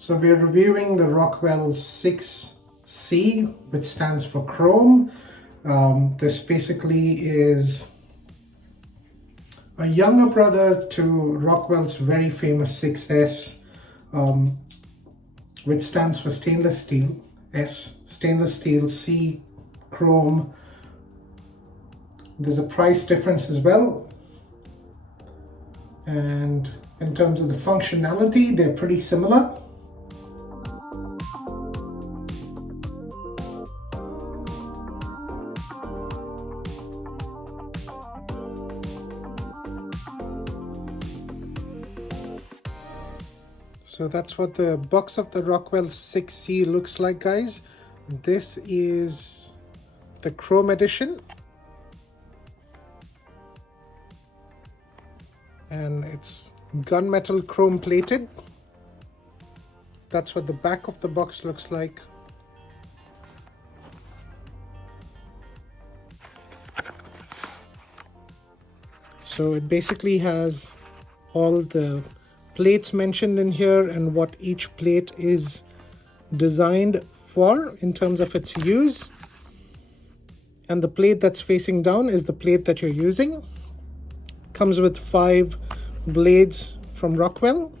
So we're reviewing the Rockwell 6C, which stands for Chrome. This basically is a younger brother to Rockwell's very famous 6S, which stands for stainless steel. S, stainless steel, C, Chrome. There's a price difference as well. And in terms of the functionality, they're pretty similar. So that's what the box of the Rockwell 6C looks like, guys. This is the Chrome edition. And it's gunmetal chrome plated. That's what the back of the box looks like. So it basically has all the plates mentioned in here and what each plate is designed for in terms of its use. And the plate that's facing down is the plate that you're using. Comes with 5 blades from Rockwell.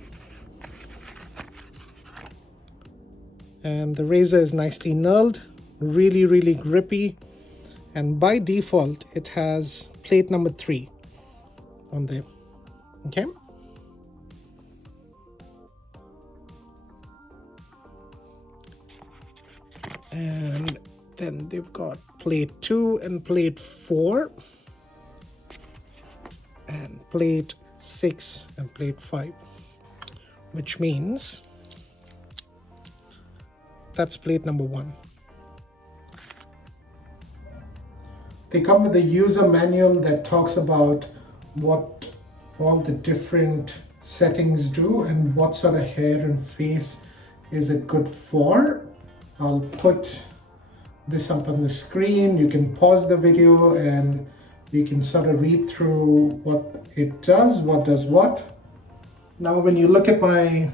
And the razor is nicely knurled, really grippy. And by default, it has plate number 3 on there, okay? And then they've got plate 2 and plate 4. And plate 6 and plate 5, which means that's plate number 1. They come with a user manual that talks about what all the different settings do and what sort of hair and face is it good for. I'll put this up on the screen. You can pause the video and you can sort of read through what it does, what does what. Now, when you look at my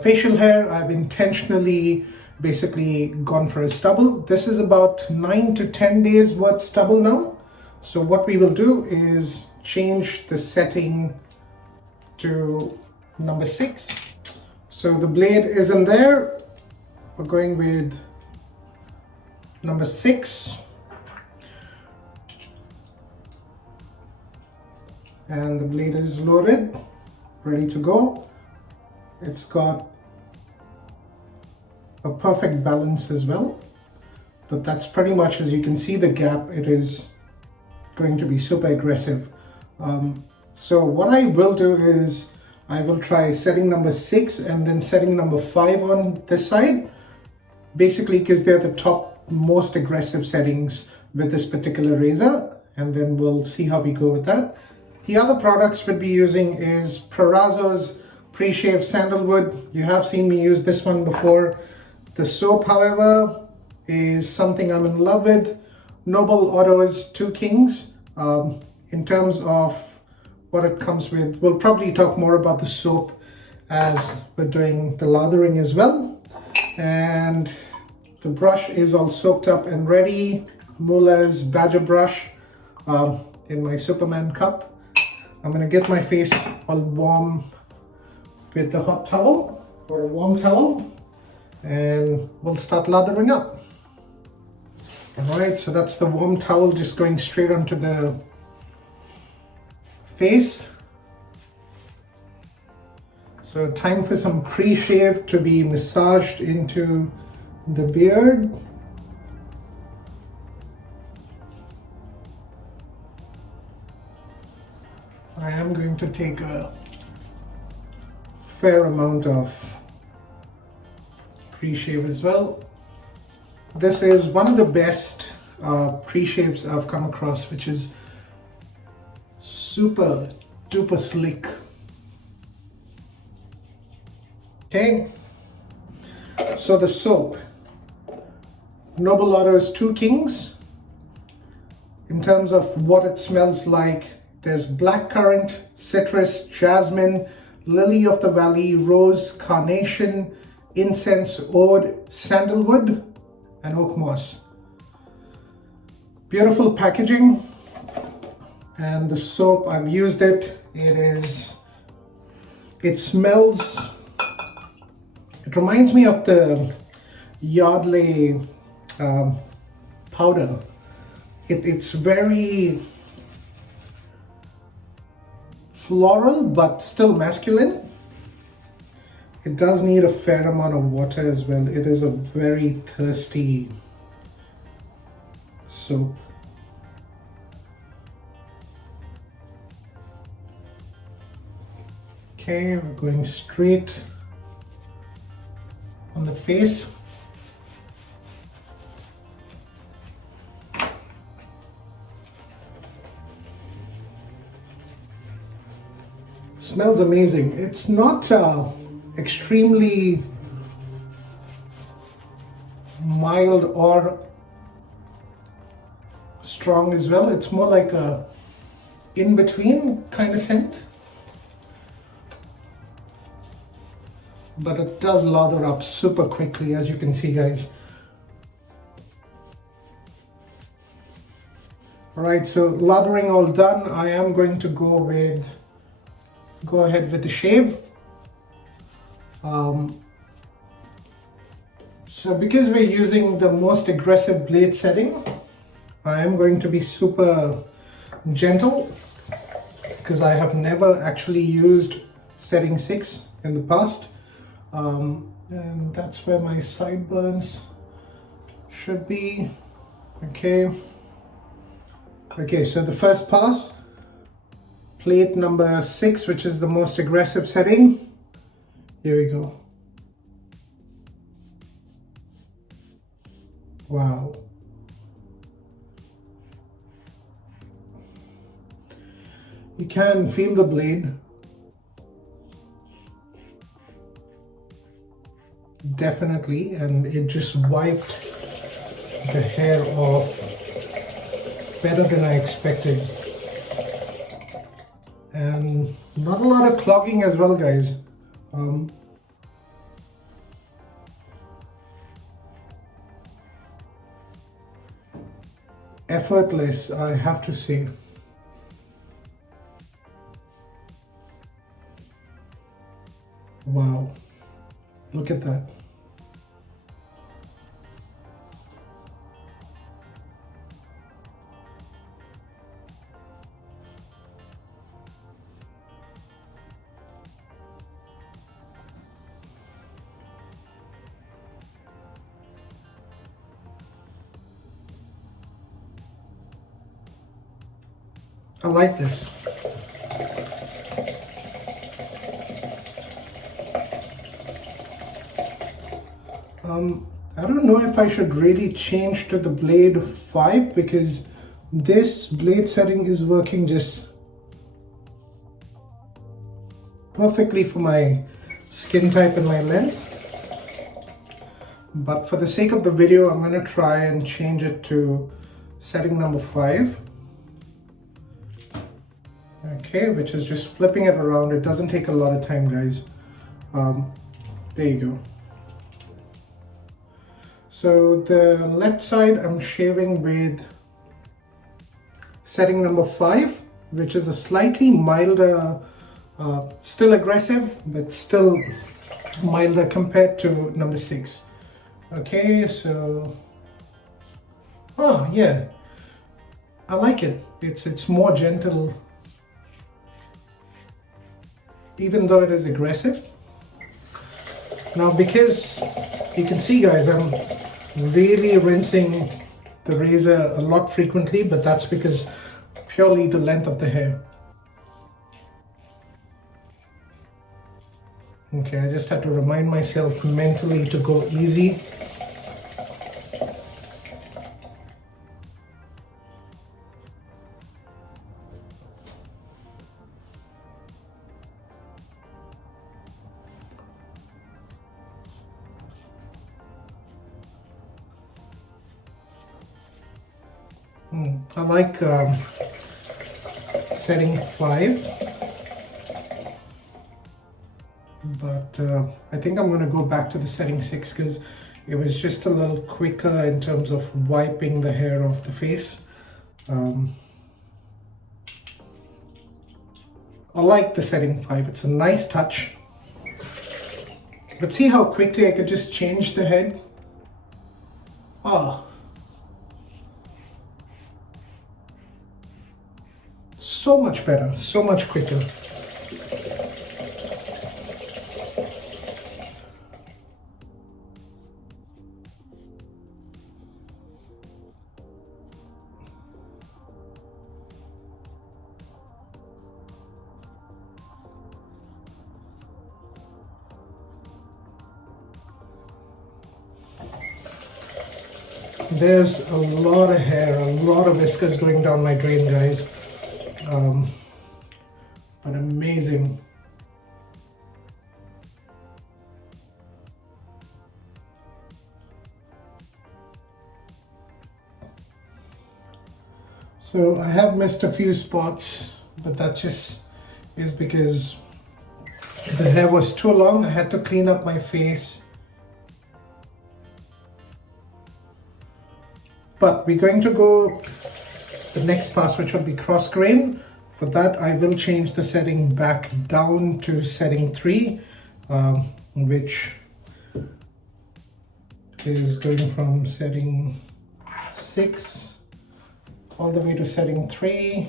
facial hair, I've intentionally basically gone for a stubble. This is about 9 to 10 days worth stubble now. So what we will do is change the setting to number 6. So the blade isn't there. We're going with number 6. And the blade is loaded, ready to go. It's got a perfect balance as well, but that's pretty much, as you can see the gap, it is going to be super aggressive. So what I will do is I will try setting number 6 and then setting number 5 on this side, basically because they're the top most aggressive settings with this particular razor, and then we'll see how we go with that. The other products we'll be using is Prorazzo's Pre-Shave Sandalwood. You have seen me use this one before. The soap, however, is something I'm in love with. Noble Otter's 2 Kings. In terms of what it comes with, we'll probably talk more about the soap as we're doing the lathering as well. And the brush is all soaked up and ready. Mula's Badger brush in my Superman cup. I'm going to get my face all warm with the hot towel or a warm towel, and we'll start lathering up. Alright, so that's the warm towel just going straight onto the face. So time for some pre-shave to be massaged into the beard. I am going to take a fair amount of pre-shave as well. This is one of the best pre-shaves I've come across, which is super duper slick. Okay, so the soap, Noble Otter's 2 Kings. In terms of what it smells like, there's blackcurrant, citrus, jasmine, lily of the valley, rose, carnation, incense, oud, sandalwood, and oak moss. Beautiful packaging. And the soap, I've used it. It smells, it reminds me of the Yardley powder. It's very floral but still masculine. It does need a fair amount of water as well. It is a very thirsty soap. Okay, we're going straight on the face. Smells amazing. It's not extremely mild or strong as well. It's more like a in-between kind of scent. But it does lather up super quickly, as you can see, guys. Alright, so lathering all done, I am going to go ahead with the shave. So because we're using the most aggressive blade setting, I am going to be super gentle because I have never actually used setting 6 in the past. And that's where my sideburns should be. Okay, so the first pass, plate number 6, which is the most aggressive setting. Here we go. Wow. You can feel the blade. Definitely, and it just wiped the hair off better than I expected. And not a lot of clogging as well, guys. Effortless, I have to say. Wow, look at that. I like this. I don't know if I should really change to the blade 5 because this blade setting is working just perfectly for my skin type and my length. But for the sake of the video, I'm going to try and change it to setting number 5. Okay, which is just flipping it around. It doesn't take a lot of time, guys. There you go. So the left side I'm shaving with setting number 5, which is a slightly milder, still aggressive, but still milder compared to number 6. Okay, so, yeah, I like it. It's more gentle, even though it is aggressive. Now, because you can see, guys, I'm really rinsing the razor a lot frequently, but that's because purely the length of the hair. Okay, I just had to remind myself mentally to go easy. I like setting 5, but I think I'm going to go back to the setting 6 because it was just a little quicker in terms of wiping the hair off the face. I like the setting 5. It's a nice touch. But see how quickly I could just change the head? Ah. So much better, so much quicker. There's a lot of hair, a lot of whiskers going down my drain, guys. But amazing. So I have missed a few spots, but that just is because the hair was too long. I had to clean up my face. But we're going to go the next pass, which will be cross grain. For that, I will change the setting back down to setting 3, which is going from setting 6 all the way to setting 3.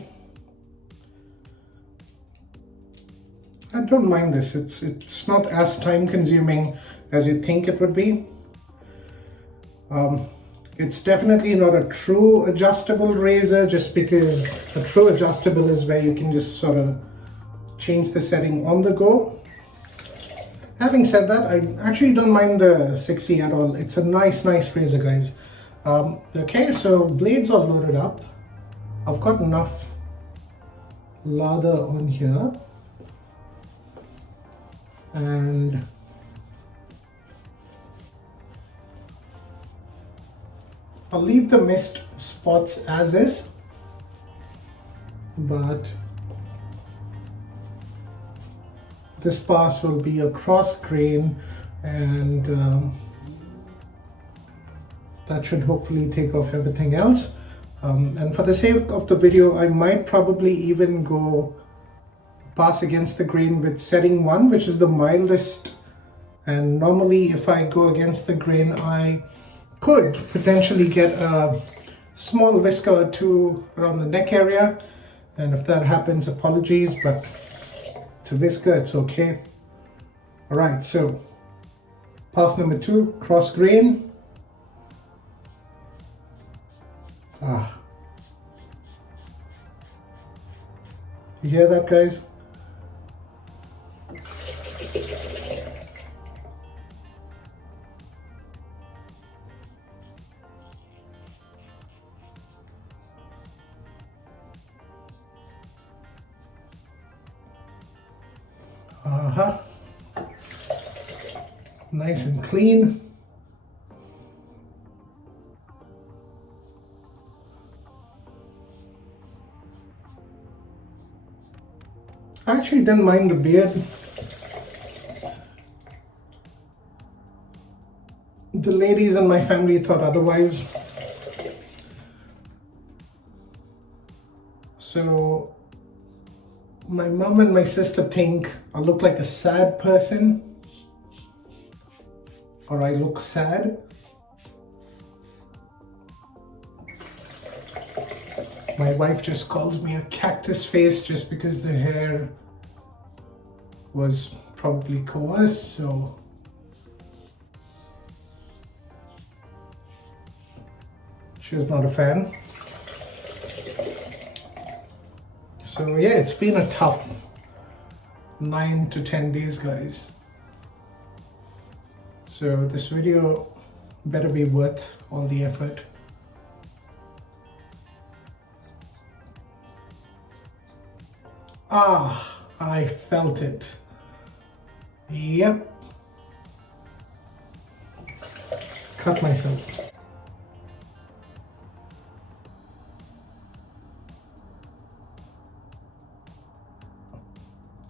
I don't mind this. It's not as time consuming as you think it would be. It's definitely not a true adjustable razor, just because a true adjustable is where you can just sort of change the setting on the go. Having said that, I actually don't mind the 6C at all. It's a nice razor, guys. Okay, so blades are loaded up. I've got enough lather on here. And I'll leave the mist spots as is, but this pass will be a cross grain, and that should hopefully take off everything else. And for the sake of the video, I might probably even go pass against the grain with setting 1, which is the mildest. And normally if I go against the grain, I could potentially get a small whisker or 2 around the neck area, and if that happens, apologies, but it's a whisker, it's okay. All right, so pass number 2, cross grain. You hear that, guys? Nice and clean. I actually didn't mind the beard. The ladies in my family thought otherwise. So my mom and my sister think I look like a sad person, or I look sad. My wife just calls me a cactus face just because the hair was probably coarse, so she was not a fan. So yeah, it's been a tough 9 to 10 days, guys. So this video better be worth all the effort. I felt it. Yep. Cut myself.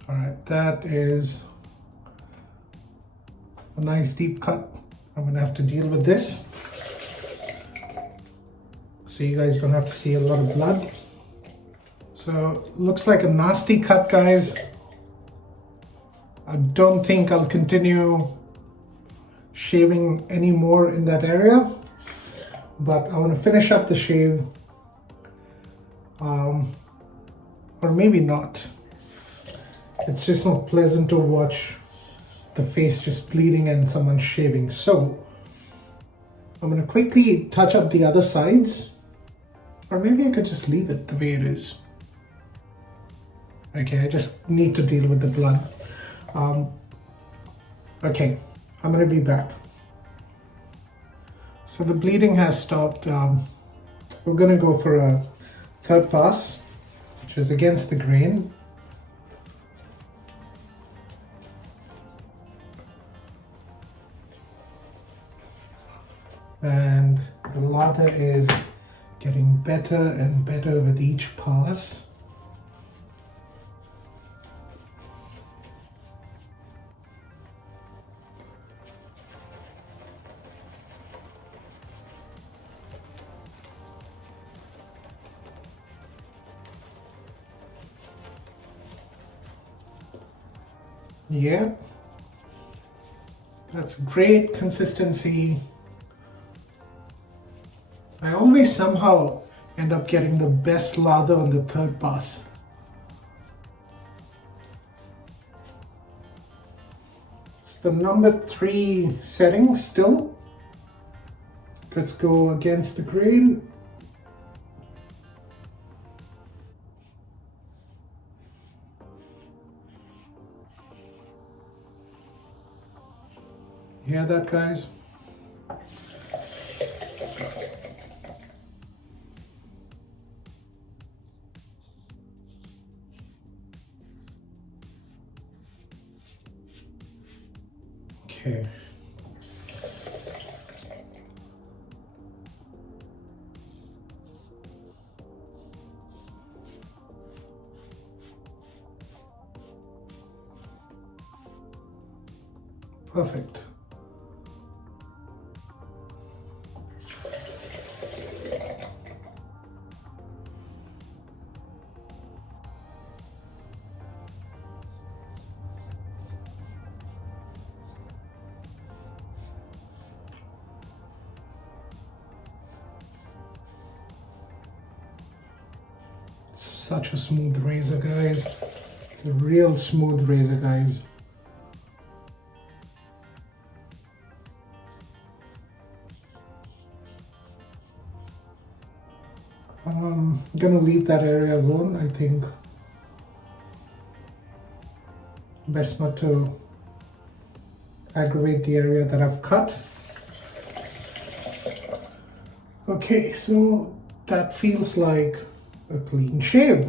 All right, that is a nice deep cut. I'm gonna have to deal with this. So you guys don't have to see a lot of blood. So looks like a nasty cut, guys. I don't think I'll continue shaving any more in that area, but I want to finish up the shave, or maybe not. It's just not pleasant to watch the face just bleeding and someone shaving. So I'm going to quickly touch up the other sides, or maybe I could just leave it the way it is. Okay, I just need to deal with the blood. Okay, I'm going to be back. So the bleeding has stopped. We're going to go for a third pass, which is against the grain. And the lather is getting better and better with each pass. Yeah, that's great consistency. I always somehow end up getting the best lather on the third pass. It's the number 3 setting still. Let's go against the grain. Hear that, guys? Okay. Perfect. Such a smooth razor, guys. It's a real smooth razor, guys. I'm gonna leave that area alone. I think best not to aggravate the area that I've cut. Okay, so that feels like a clean shave.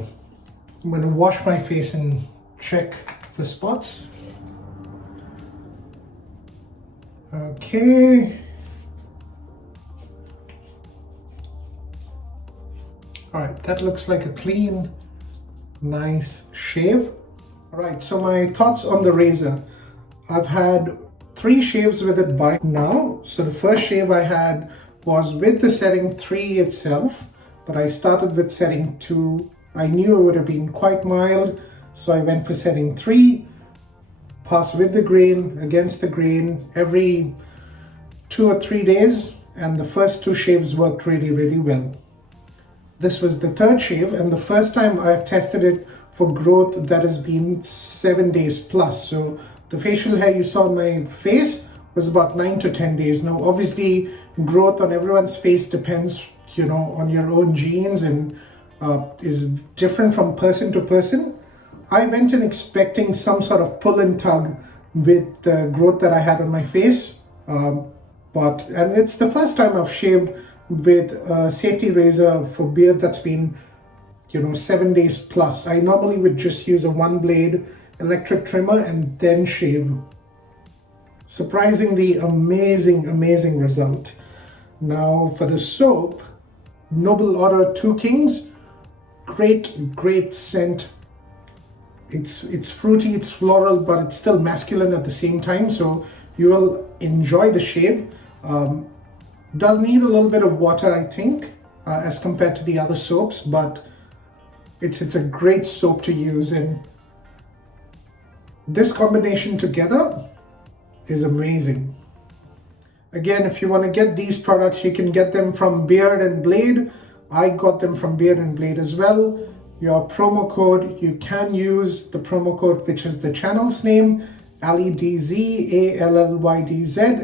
I'm going to wash my face and check for spots. Okay. All right, that looks like a clean, nice shave. All right, so my thoughts on the razor. I've had 3 shaves with it by now. So the first shave I had was with the setting 3 itself, but I started with setting 2. I knew it would have been quite mild, so I went for setting 3. Pass with the grain, against the grain, every 2 or 3 days, and the first 2 shaves worked really, really well. This was the third shave, and the first time I've tested it for growth that has been 7 days plus. So the facial hair you saw on my face was about 9 to 10 days. Now, obviously, growth on everyone's face depends, on your own genes and is different from person to person. I went in expecting some sort of pull and tug with the growth that I had on my face. And it's the first time I've shaved with a safety razor for beard that's been 7 days plus. I normally would just use a 1-blade electric trimmer and then shave. Surprisingly amazing result. Now for the soap, Noble Otter 2 Kings, great scent. It's fruity, it's floral, but it's still masculine at the same time. So You will enjoy the shave. Does need a little bit of water, I think, as compared to the other soaps, but it's a great soap to use, and this combination together is amazing. Again, if you want to get these products, you can get them from Beard and Blade. I got them from Beard and Blade as well. Your promo code, you can use the promo code, which is the channel's name, ALLYDZ,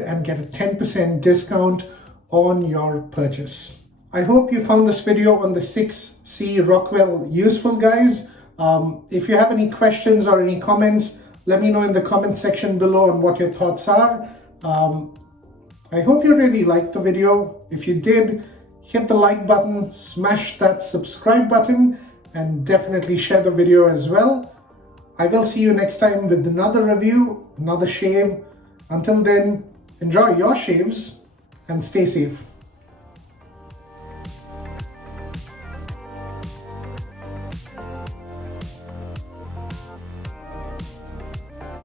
and get a 10% discount on your purchase. I hope you found this video on the 6C Rockwell useful, guys. If you have any questions or any comments, let me know in the comment section below on what your thoughts are. I hope you really liked the video. If you did, hit the like button, smash that subscribe button, and definitely share the video as well. I will see you next time with another review, another shave. Until then, enjoy your shaves and stay safe.